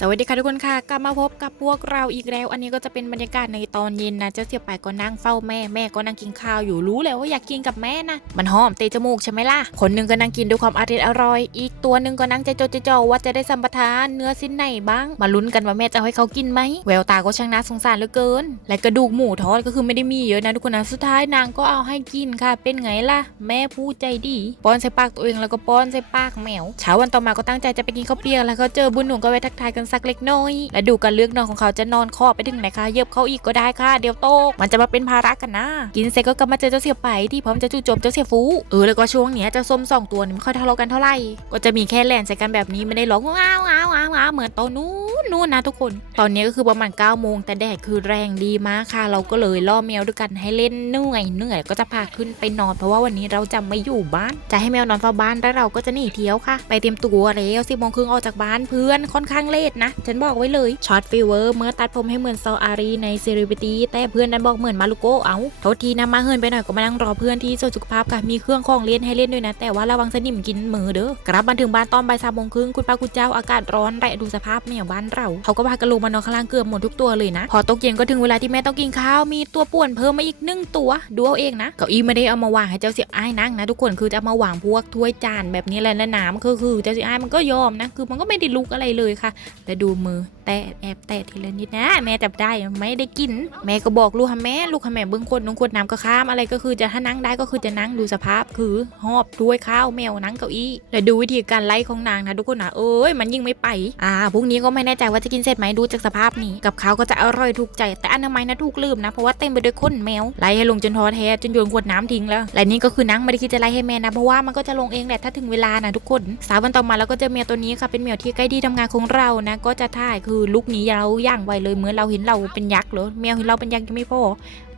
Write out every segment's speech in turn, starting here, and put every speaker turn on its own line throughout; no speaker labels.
สวัสดีค่ะทุกคนค่ะ กลับมาพบกับพวกเราอีกแล้ว อันนี้ก็จะเป็นบรรยากาศในตอนเย็นนะ เจ้าเสียไปก็นั่งเฝ้าแม่แม่ก็นั่งกินข้าวอยู่รู้เลยว่าอยากกินกับแม่นะ มันหอมเตะจมูกใช่ไหมล่ะ คนหนึงก็นั่งกินด้วยความอร่อยอร่อย อีกตัวหนึ่งก็นั่งใจจดใจจ่อว่าจะได้สัมปทานเนื้อสิ้นไหนบ้าง มาลุ้นกันว่าแม่จะให้เขากินไหมแววตาก็ช่างน่าสงสารเหลือเกิน และกระดูกหมูทอดก็คือไม่ได้มีเยอะนะทุกคนนะสุดท้ายนางก็เอาให้กินค่ะ เป็นไงล่ะ แม่ผู้ใจดีป้อนใส่ปากตัวเองแล้วก็ป้อนใส่ปากแมวเช้าวันต่อมาก็ตั้งใจจะไปกินข้าวเปียกแล้วก็เจอบุญหนุ่มก็ไปทักทายกันสักเล็กน้อย และดูการเลือกนอนของเขาจะนอนคอไปถึงไหนคะเย็บเขาอีกก็ได้ค่ะ เดี๋ยวโตกมันจะมาเป็นภาระกันนะ กินเสร็จก็กลับมาเจอเจ้าเสียไปที่พร้อมจะจู่โจมเจ้าเสียฟูเออแล้วก็ช่วงเนี้ยเจ้าส้มสองตัวนี่ไม่ค่อยทะเลาะกันเท่าไหร่ก็จะมีแค่แลนใส่กันแบบนี้ไม่ได้ร้องว้าวว้าวว้าวว้าวเหมือนตอนนู้นนู่นนะทุกคน ตอนนี้ก็คือประมาณ9ก้าโมงแต่แดดคือแรงดีมากค่ะ เราก็เลยล่อแมวด้วยกันให้เล่นเหนื่อยเหนื่อยก็จะพาขึ้นไปนอน เพราะว่าวันนี้เราจะไม่อยู่บ้าน จะให้แมวนอนเฝ้าบ้านแล้วเราก็จะหนีเที่ยวค่ะ ไปเตรียมตัวแล้วสิบโมงครึ่งออกจากบ้านเพื่อนค่อนข้างเลทนะ ฉันบอกไว้เลยช็อตฟิเวอร์เมื่อตัดผมให้เหมือนซออารีในเซเลบริตี้แต่เพื่อนนั้นบอกเหมือนมารุโกเอาโทษทีนะมาเฮินไปหน่อยก็มานั่งรอเพื่อนที่สวนสุขภาพค่ะมีเครื่องของเล่นให้เล่นด้วยนะ แต่ว่าระวังสนิมกินมือเด้อกลับมาถึงบ้านตอนบ่ายสามโมงครึ่งคุณป้าคุณเจ้าอากาศร้อนและดูสภาพแมวบ้านเราเขาก็พากันลงมานอนข้างล่างเกือบหมดทุกตัวเลยนะ พอตกเย็นก็ถึงเวลาที่แม่ต้องกินข้าวมีตัวป่วนเพิ่มมาอีกหนึ่งตัวดูเอาเองนะเก้าอี้ไม่ได้เอามาวางให้เจ้าเสียอ้ายนั่งนะทุกคนคือจะมาวางพวกถ้วยจานแบบนี้แหละและน้ำก็คือเจ้าเสียอ้ายมันก็ยอมนะคือมันก็ไม่ได้ลุกอะไรเลยค่ะแล้วดูมือแตะแอบแตะทีละนิดนะ แม่จับได้ไม่ได้กิน แม่ก็บอกลูกค่ะแม่ลูกค่ะแม่เบิ้งคนน้องขวดน้ำก็ข้ามอะไรก็คือจะถ้านั่งได้ก็คือจะนั่งดูสภาพคือหอบด้วยข้าวแมวนั่งเก้าอี้แล้วดูวิธีการไล่ของนางนะทุกคนนะเอ้ยมันยิ่งไม่ไปอ่าพรุ่งนี้ก็ไม่แน่ใจว่าจะกินเสร็จไหมดูจากสภาพนี้กับข้าวก็จะอร่อยถูกใจ แต่อนามัยนะถูกลืมนะเพราะว่าเต็มไปด้วยขนแมวไล่ให้ลงจนท้อแท้จนโยนขวดน้ำทิ้งแล้วและนี่ก็คือนั่งไม่ได้คิดจะไล่ให้แม่นะเพราะว่ามันก็จะลงเองแหละถ้าถึงเวลานะทุกคนสาววันต่อมาแล้วก็เจอแมวตัวนี้ค่ะเป็นแมวที่ใกล้ที่ทำงานของเรานะก็จะถ่ายคือลุกนี้เราย่างไวเลยเหมือนเราเห็นเราเป็นยักษ์เหรอแมวเห็นเราเป็นยักษ์ยังไม่พอ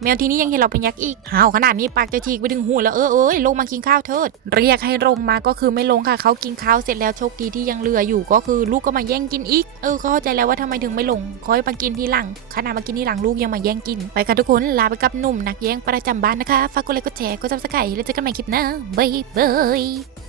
แมวที่นี่ยังเห็นเราเป็นยักษ์อีกหาวขนาดนี้ปากจะฉีกไปถึงหูแล้วเออเอ้ยลงมากินข้าวเถิดเรียกให้ลงมาก็คือไม่ลงค่ะเขากินข้าวเสร็จแล้วโชคดีที่ยังเหลืออยู่ก็คือลูกก็มาแย่งกินอีกเออเข้าใจแล้วว่าทำไมถึงไม่ลงคอยมากินทีหลังขนาดมากินทีหลังลูกยังมาแย่งกินไปค่ะทุกคนลาไปกับหนุ่มนักแย่งประจำบ้านนะคะฝากกดไลค์กดแชร์กดซับสไครต์แล้วเจอกันใหม่คลิปหน้าบ๊ายบาย